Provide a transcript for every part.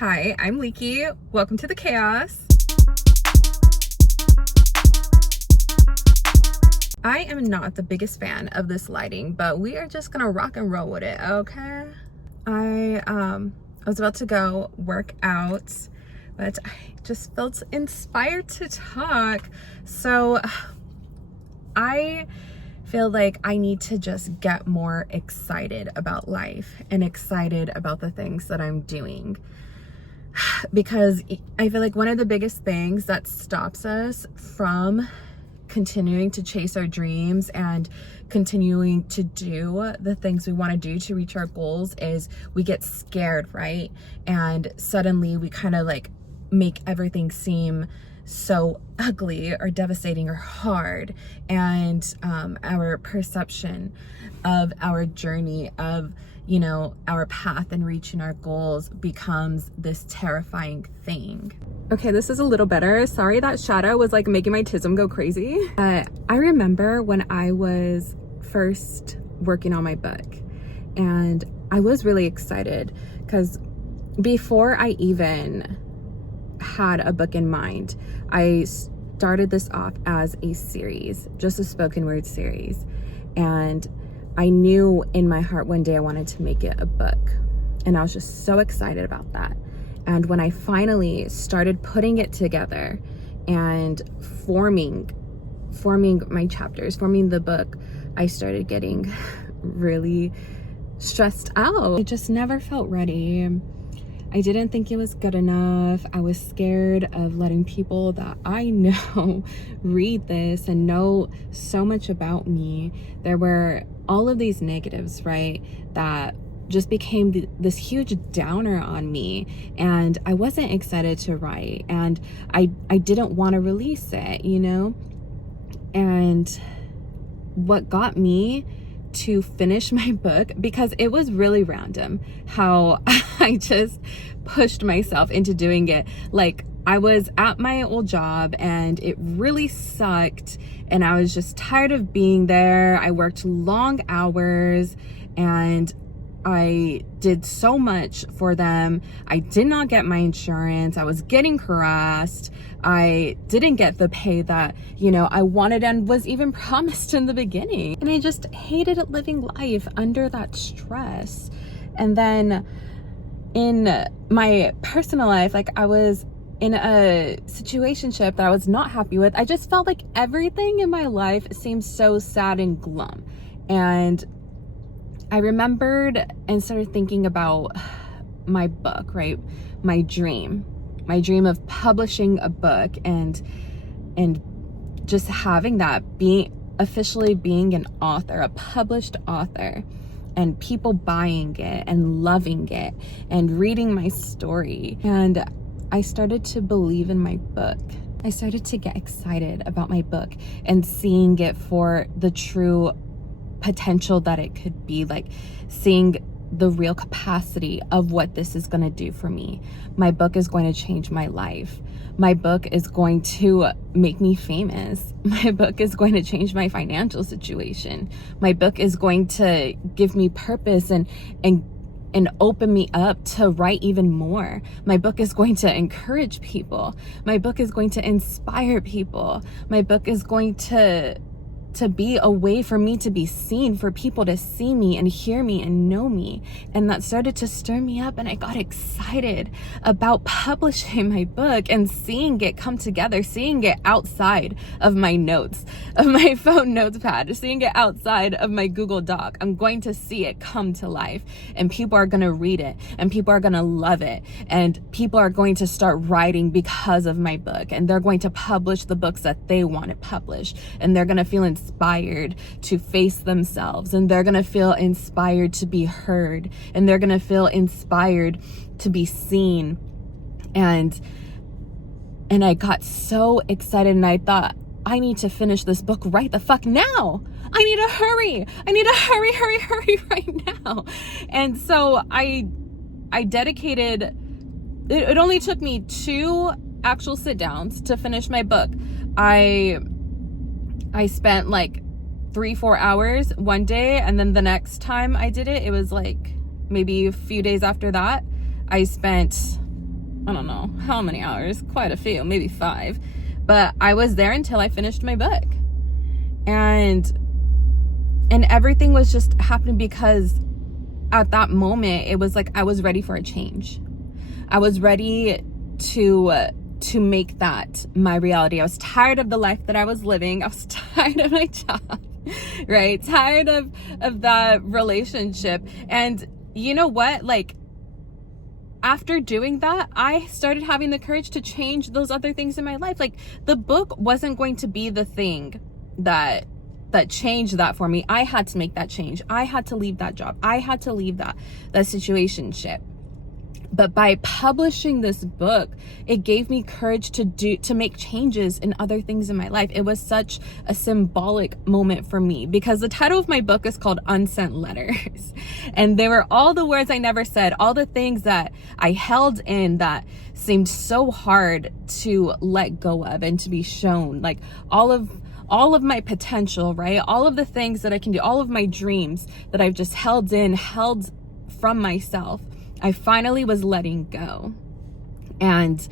Hi, I'm Liquey. Welcome to the chaos. I am not the biggest fan of this lighting, but we are just gonna rock and roll with it, okay? I was about to go work out, but I just felt inspired to talk. So I feel like I need to just get more excited about life and excited about the things that I'm doing. Because I feel like one of the biggest things that stops us from continuing to chase our dreams and continuing to do the things we want to do to reach our goals is we get scared, right? And suddenly we kind of like make everything seem so ugly or devastating or hard, and our perception of our journey of, you know, our path and reaching our goals becomes this terrifying thing. Okay, this is a little better. Sorry that shadow was like making my tism go crazy. I remember when I was first working on my book, and I was really excited because before I even had a book in mind, I started this off as a series, just a spoken word series. And I knew in my heart one day I wanted to make it a book. And I was just so excited about that. And when I finally started putting it together and forming my chapters, forming the book, I started getting really stressed out. I just never felt ready. I didn't think it was good enough. I was scared of letting people that I know read this and know so much about me. There were all of these negatives, right, that just became this huge downer on me, and I wasn't excited to write, and I didn't want to release it, you know? And what got me to finish my book, because it was really random how I just pushed myself into doing it. Like, I was at my old job and it really sucked, and I was just tired of being there. I worked long hours and I did so much for them. I did not get my insurance. I was getting harassed. I didn't get the pay that, you know, I wanted and was even promised in the beginning. And I just hated living life under that stress. And then in my personal life, like, I was in a situationship that I was not happy with. I just felt like everything in my life seemed so sad and glum. And I remembered and started thinking about my book, right? My dream of publishing a book and just having that, officially being an author, a published author, and people buying it and loving it and reading my story. And I started to believe in my book. I started to get excited about my book and seeing it for the true potential that it could be, like seeing the real capacity of what this is going to do for me. My book is going to change my life. My book is going to make me famous. My book is going to change my financial situation. My book is going to give me purpose and open me up to write even more. My book is going to encourage people. My book is going to inspire people. My book is going to be a way for me to be seen, for people to see me and hear me and know me. And that started to stir me up, and I got excited about publishing my book and seeing it come together, seeing it outside of my notes, of my phone notepad, seeing it outside of my Google Doc. I'm going to see it come to life, and people are going to read it, and people are going to love it, and people are going to start writing because of my book, and they're going to publish the books that they want to publish, and they're going to feel inspired to face themselves, and they're gonna feel inspired to be heard, and they're gonna feel inspired to be seen. And I got so excited, and I thought, I need to finish this book right the fuck now. I need to hurry right now. And so I dedicated, it only took me 2 actual sit downs to finish my book. I spent like 3-4 hours one day, and then the next time I did it, it was like maybe a few days after that, I spent I don't know how many hours, quite a few, maybe 5. But I was there until I finished my book. And everything was just happening because at that moment, it was like I was ready for a change. I was ready to make that my reality. I was tired of the life that I was living. I was tired of my job, right? Tired of that relationship. And you know what? Like, after doing that, I started having the courage to change those other things in my life. Like, the book wasn't going to be the thing that changed that for me. I had to make that change. I had to leave that job. I had to leave that situationship. But by publishing this book, it gave me courage to make changes in other things in my life. It was such a symbolic moment for me because the title of my book is called Unsent Letters. And they were all the words I never said, all the things that I held in that seemed so hard to let go of and to be shown. Like all of my potential, right? All of the things that I can do, all of my dreams that I've just held from myself. I finally was letting go, and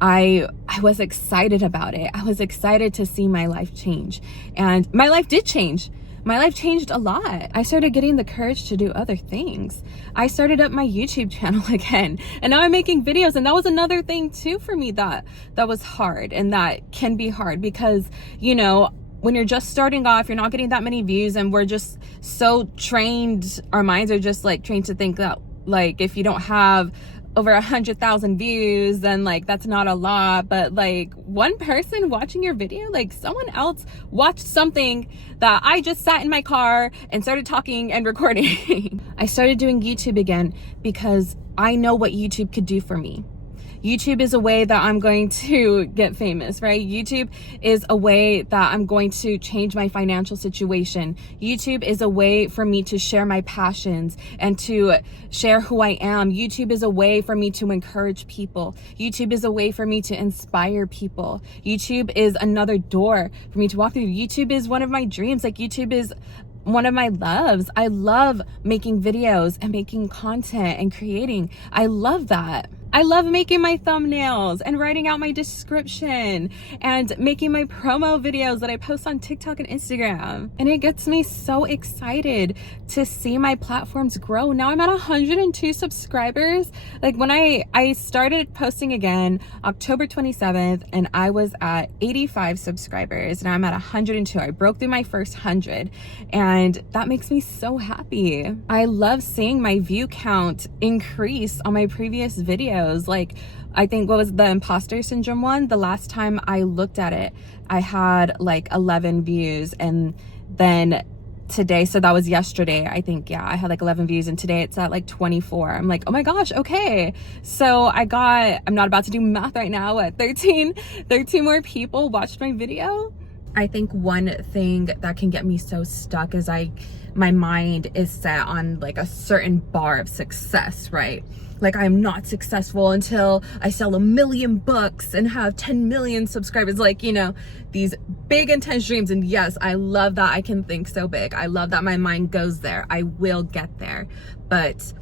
I was excited about it. I was excited to see my life change, and my life did change. My life changed a lot. I started getting the courage to do other things. I started up my YouTube channel again, and now I'm making videos, and that was another thing too for me that was hard, and that can be hard because, you know, when you're just starting off, you're not getting that many views, and we're just so trained, our minds are just like trained to think that, like, if you don't have over 100,000 views, then like that's not a lot. But like one person watching your video, like someone else watched something that I just sat in my car and started talking and recording. I started doing YouTube again because I know what YouTube could do for me. YouTube is a way that I'm going to get famous, right? YouTube is a way that I'm going to change my financial situation. YouTube is a way for me to share my passions and to share who I am. YouTube is a way for me to encourage people. YouTube is a way for me to inspire people. YouTube is another door for me to walk through. YouTube is one of my dreams. Like, YouTube is one of my loves. I love making videos and making content and creating. I love that. I love making my thumbnails and writing out my description and making my promo videos that I post on TikTok and Instagram. And it gets me so excited to see my platforms grow. Now I'm at 102 subscribers. Like, when I started posting again October 27th, and I was at 85 subscribers. Now I'm at 102. I broke through my first 100, and that makes me so happy. I love seeing my view count increase on my previous videos. Like, I think, what was the imposter syndrome one? The last time I looked at it, I had like 11 views, and then today, so that was yesterday, I think, yeah, I had like 11 views, and today it's at like 24. I'm like, oh my gosh, okay. So I'm not about to do math right now, what, 13 more people watched my video? I think one thing that can get me so stuck is my mind is set on like a certain bar of success, right? Like, I'm not successful until I sell 1 million books and have 10 million subscribers. Like, you know, these big intense dreams. And yes, I love that I can think so big. I love that my mind goes there. I will get there. But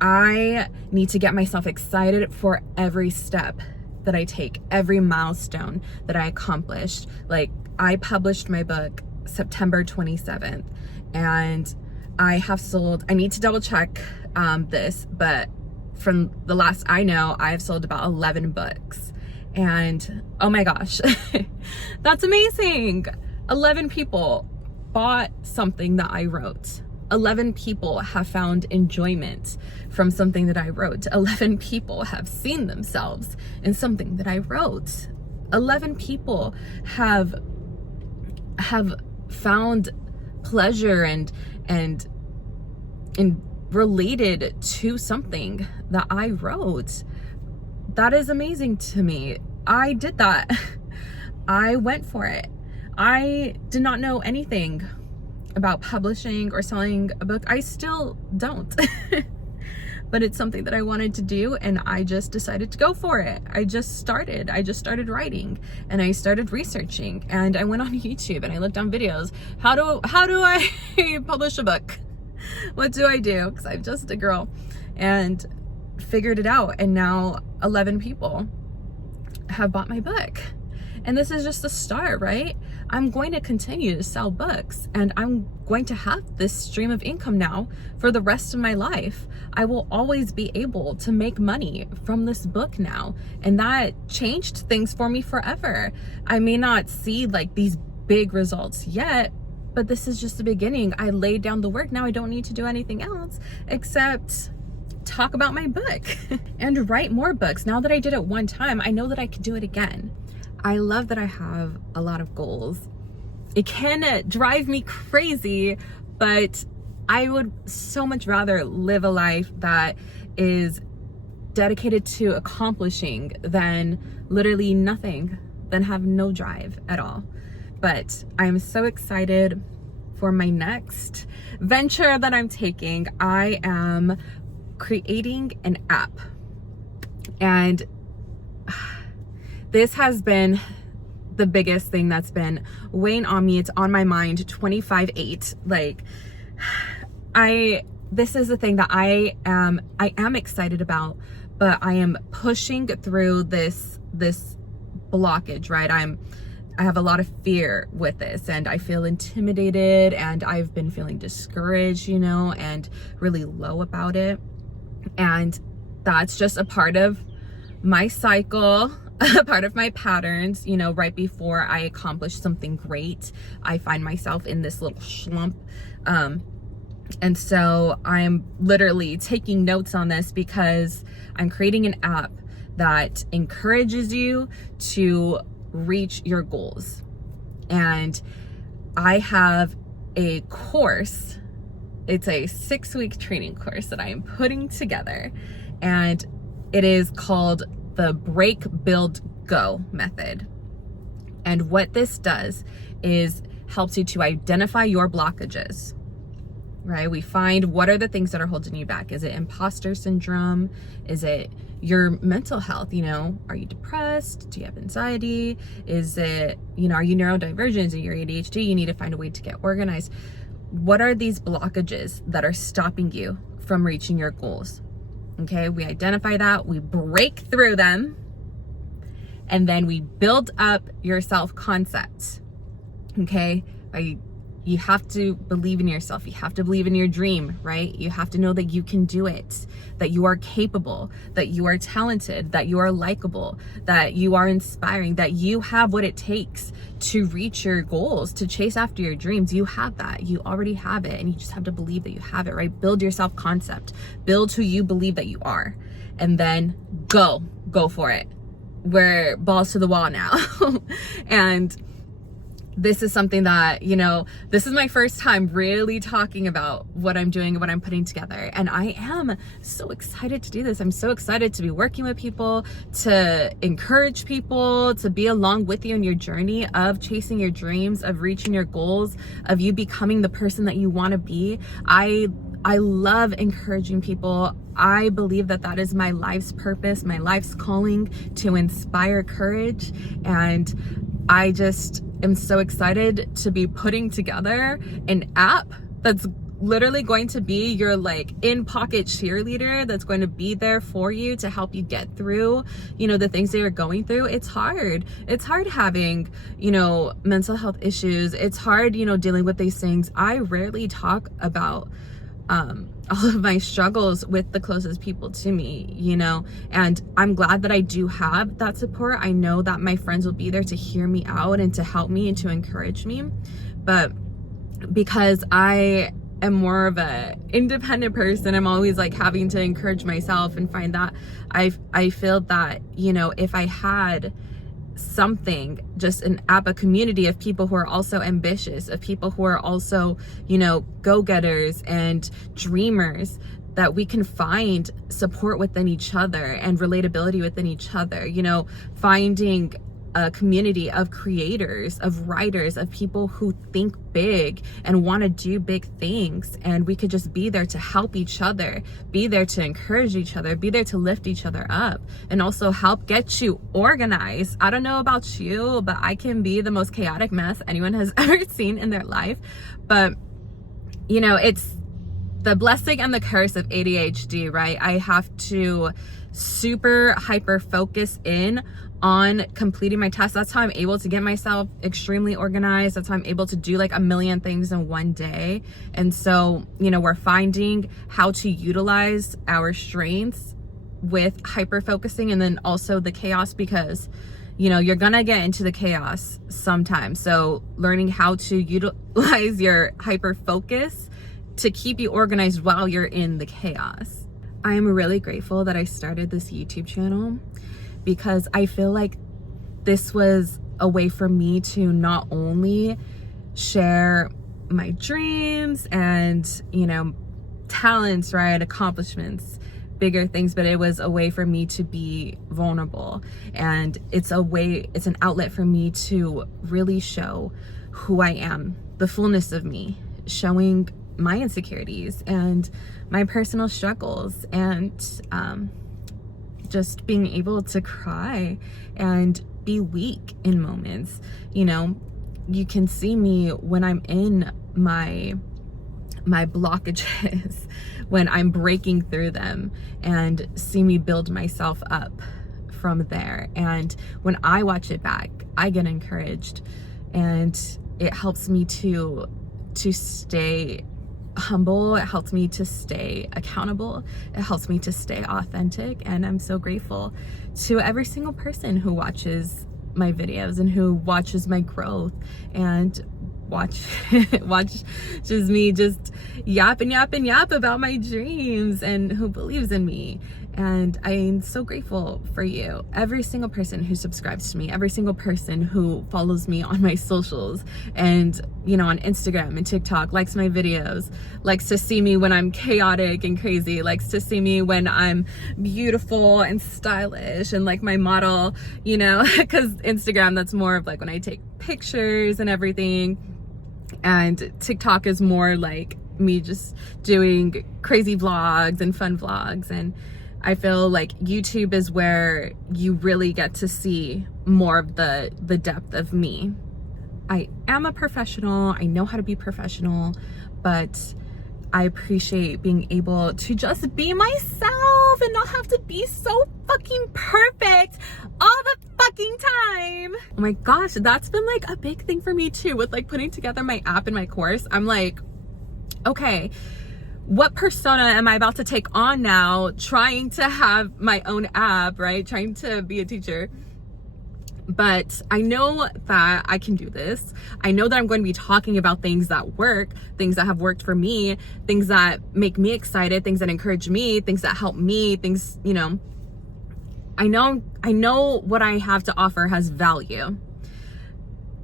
I need to get myself excited for every step that I take, every milestone that I accomplished. Like, I published my book September 27th, and I have sold, I need to double check this, but from the last I know, I've sold about 11 books. And oh my gosh, that's amazing. 11 people bought something that I wrote. 11 people have found enjoyment from something that I wrote. 11 people have seen themselves in something that I wrote. 11 people have found pleasure and related to something that I wrote. That is amazing to me. I did that. I went for it. I did not know anything about publishing or selling a book. I still don't. But it's something that I wanted to do, and I just decided to go for it. I just started writing, and I started researching, and I went on YouTube and I looked on videos. How do I publish a book? What do I do? Because I'm just a girl, and figured it out. And now 11 people have bought my book. And this is just the start, right? I'm going to continue to sell books, and I'm going to have this stream of income now for the rest of my life. I will always be able to make money from this book now. And that changed things for me forever. I may not see like these big results yet, but this is just the beginning. I laid down the work. Now I don't need to do anything else except talk about my book and write more books. Now that I did it one time, I know that I could do it again. I love that I have a lot of goals. It can drive me crazy, but I would so much rather live a life that is dedicated to accomplishing than literally nothing, than have no drive at all. But I'm so excited for my next venture that I'm taking. I am creating an app, and this has been the biggest thing that's been weighing on me. It's on my mind 25/8. Like, this is the thing that I am excited about, but I am pushing through this blockage, right? I have a lot of fear with this, and I feel intimidated, and I've been feeling discouraged, you know, and really low about it. And that's just a part of my cycle, a part of my patterns. You know, right before I accomplish something great, I find myself in this little slump. And so I'm literally taking notes on this because I'm creating an app that encourages you to reach your goals. And I have a course. It's a 6-week training course that I am putting together, and it is called the Break, Build, Go method. And what this does is helps you to identify your blockages, right? We find what are the things that are holding you back. Is it imposter syndrome? Is it your mental health? You know, are you depressed? Do you have anxiety? Is it, you know, are you neurodivergent? Are you ADHD? You need to find a way to get organized. What are these blockages that are stopping you from reaching your goals? Okay, we identify that, we break through them, and then we build up your self-concept. Okay, you have to believe in yourself. You have to believe in your dream, right? You have to know that you can do it, that you are capable, that you are talented, that you are likable, that you are inspiring, that you have what it takes to reach your goals, to chase after your dreams. You have that. You already have it, and you just have to believe that you have it, right? Build your self-concept. Build who you believe that you are, and then go for it. We're balls to the wall now. And this is something that, you know, this is my first time really talking about what I'm doing and what I'm putting together. And I am so excited to do this. I'm so excited to be working with people, to encourage people, to be along with you in your journey of chasing your dreams, of reaching your goals, of you becoming the person that you want to be. I love encouraging people. I believe that that is my life's purpose, my life's calling, to inspire courage. And I just am so excited to be putting together an app that's literally going to be your like in-pocket cheerleader, that's going to be there for you to help you get through, you know, the things that you're going through. It's hard having, you know, mental health issues. It's hard, you know, dealing with these things. I rarely talk about all of my struggles with the closest people to me, you know, and I'm glad that I do have that support. I know that my friends will be there to hear me out and to help me and to encourage me. But because I am more of a independent person, I'm always like having to encourage myself and find that I feel that, you know, if I had something, just an app, a community of people who are also ambitious, of people who are also, you know, go-getters and dreamers, that we can find support within each other and relatability within each other, you know, finding a community of creators, of writers, of people who think big and want to do big things. And we could just be there to help each other, be there to encourage each other, be there to lift each other up, and also help get you organized. I don't know about you, but I can be the most chaotic mess anyone has ever seen in their life. But, you know, the blessing and the curse of ADHD, right? I have to super hyper focus in on completing my tasks. That's how I'm able to get myself extremely organized. That's how I'm able to do like a million things in one day. And so, you know, we're finding how to utilize our strengths with hyper focusing, and then also the chaos, because you know you're gonna get into the chaos sometimes. So learning how to utilize your hyper focus to keep you organized while you're in the chaos. I am really grateful that I started this YouTube channel, because I feel like this was a way for me to not only share my dreams and, you know, talents, right, accomplishments, bigger things, but it was a way for me to be vulnerable. And it's an outlet for me to really show who I am, the fullness of me, showing my insecurities and my personal struggles, and just being able to cry and be weak in moments. You know, you can see me when I'm in my blockages, when I'm breaking through them, and see me build myself up from there. And when I watch it back, I get encouraged, and it helps me to stay humble. It helps me to stay accountable. It helps me to stay authentic. And I'm so grateful to every single person who watches my videos and who watches my growth and watches me just yap about my dreams, and who believes in me. And I'm so grateful for you, every single person who subscribes to me, every single person who follows me on my socials, and you know, on Instagram and TikTok, likes my videos, likes to see me when I'm chaotic and crazy, likes to see me when I'm beautiful and stylish and like my model, you know, because Instagram, that's more of like when I take pictures and everything, and TikTok is more like me just doing crazy vlogs and fun vlogs. And I feel like YouTube is where you really get to see more of the depth of me. I am a professional. I know how to be professional, but I appreciate being able to just be myself and not have to be so fucking perfect all the fucking time. Oh my gosh, that's been like a big thing for me too, with like putting together my app and my course. I'm like, okay, what persona am I about to take on now, trying to have my own app, right? Trying to be a teacher. But I know that I can do this. I know that I'm going to be talking about things that work, things that have worked for me, things that make me excited, things that encourage me, things that help me, things, you know, I know what I have to offer has value.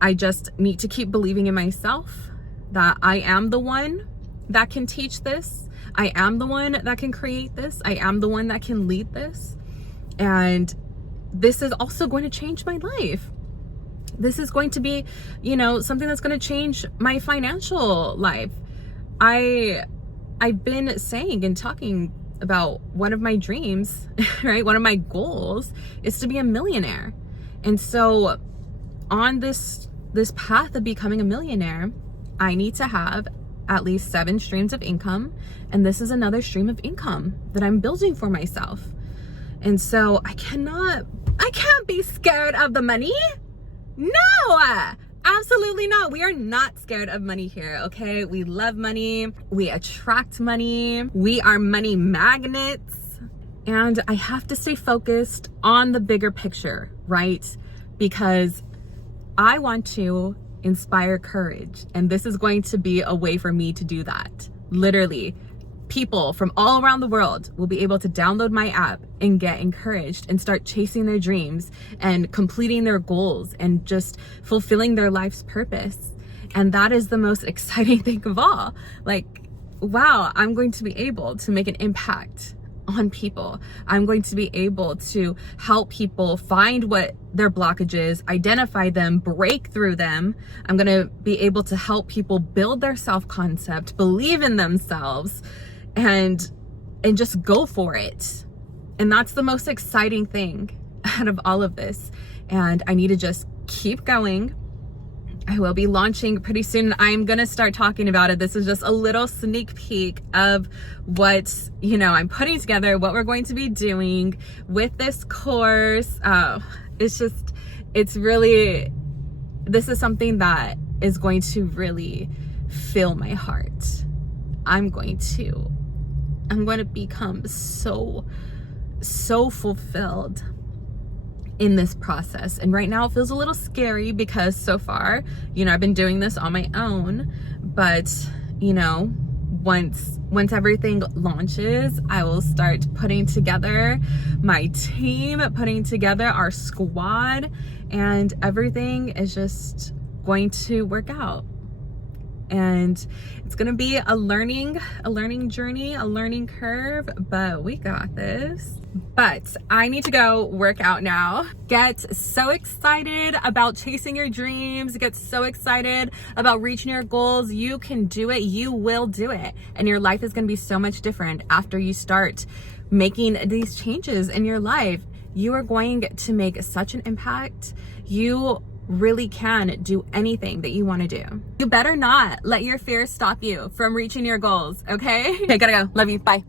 I just need to keep believing in myself that I am the one that can teach this. I am the one that can create this. I am the one that can lead this. And this is also going to change my life. This is going to be, you know, something that's going to change my financial life. I've been saying and talking about one of my dreams, right? One of my goals is to be a millionaire. And so on this path of becoming a millionaire, I need to have at least 7 streams of income. And this is another stream of income that I'm building for myself. And so I can't be scared of the money. No, absolutely not. We are not scared of money here, okay? We love money. We attract money. We are money magnets. And I have to stay focused on the bigger picture, right? Because I want to inspire courage. And this is going to be a way for me to do that. Literally, people from all around the world will be able to download my app and get encouraged and start chasing their dreams and completing their goals and just fulfilling their life's purpose. And that is the most exciting thing of all. Like, wow, I'm going to be able to make an impact on people. I'm going to be able to help people find what their blockage is, identify them, break through them. I'm going to be able to help people build their self-concept, believe in themselves, and just go for it. And that's the most exciting thing out of all of this. And I need to just keep going I will be launching pretty soon. I'm gonna start talking about it. This is just a little sneak peek of what, you know, I'm putting together, what we're going to be doing with this course. It's really, this is something that is going to really fill my heart. I'm going to become so fulfilled in this process. And right now it feels a little scary because so far, you know, I've been doing this on my own, but you know, once everything launches, I will start putting together my team, putting together our squad, and everything is just going to work out. And it's gonna be a learning journey, a learning curve, but we got this. But I need to go work out now. Get so excited about chasing your dreams. Get so excited about reaching your goals. You can do it. You will do it. And your life is gonna be so much different after you start making these changes in your life. You are going to make such an impact. You really can do anything that you want to do. You better not let your fear stop you from reaching your goals, okay? Okay, gotta go. Love you. Bye.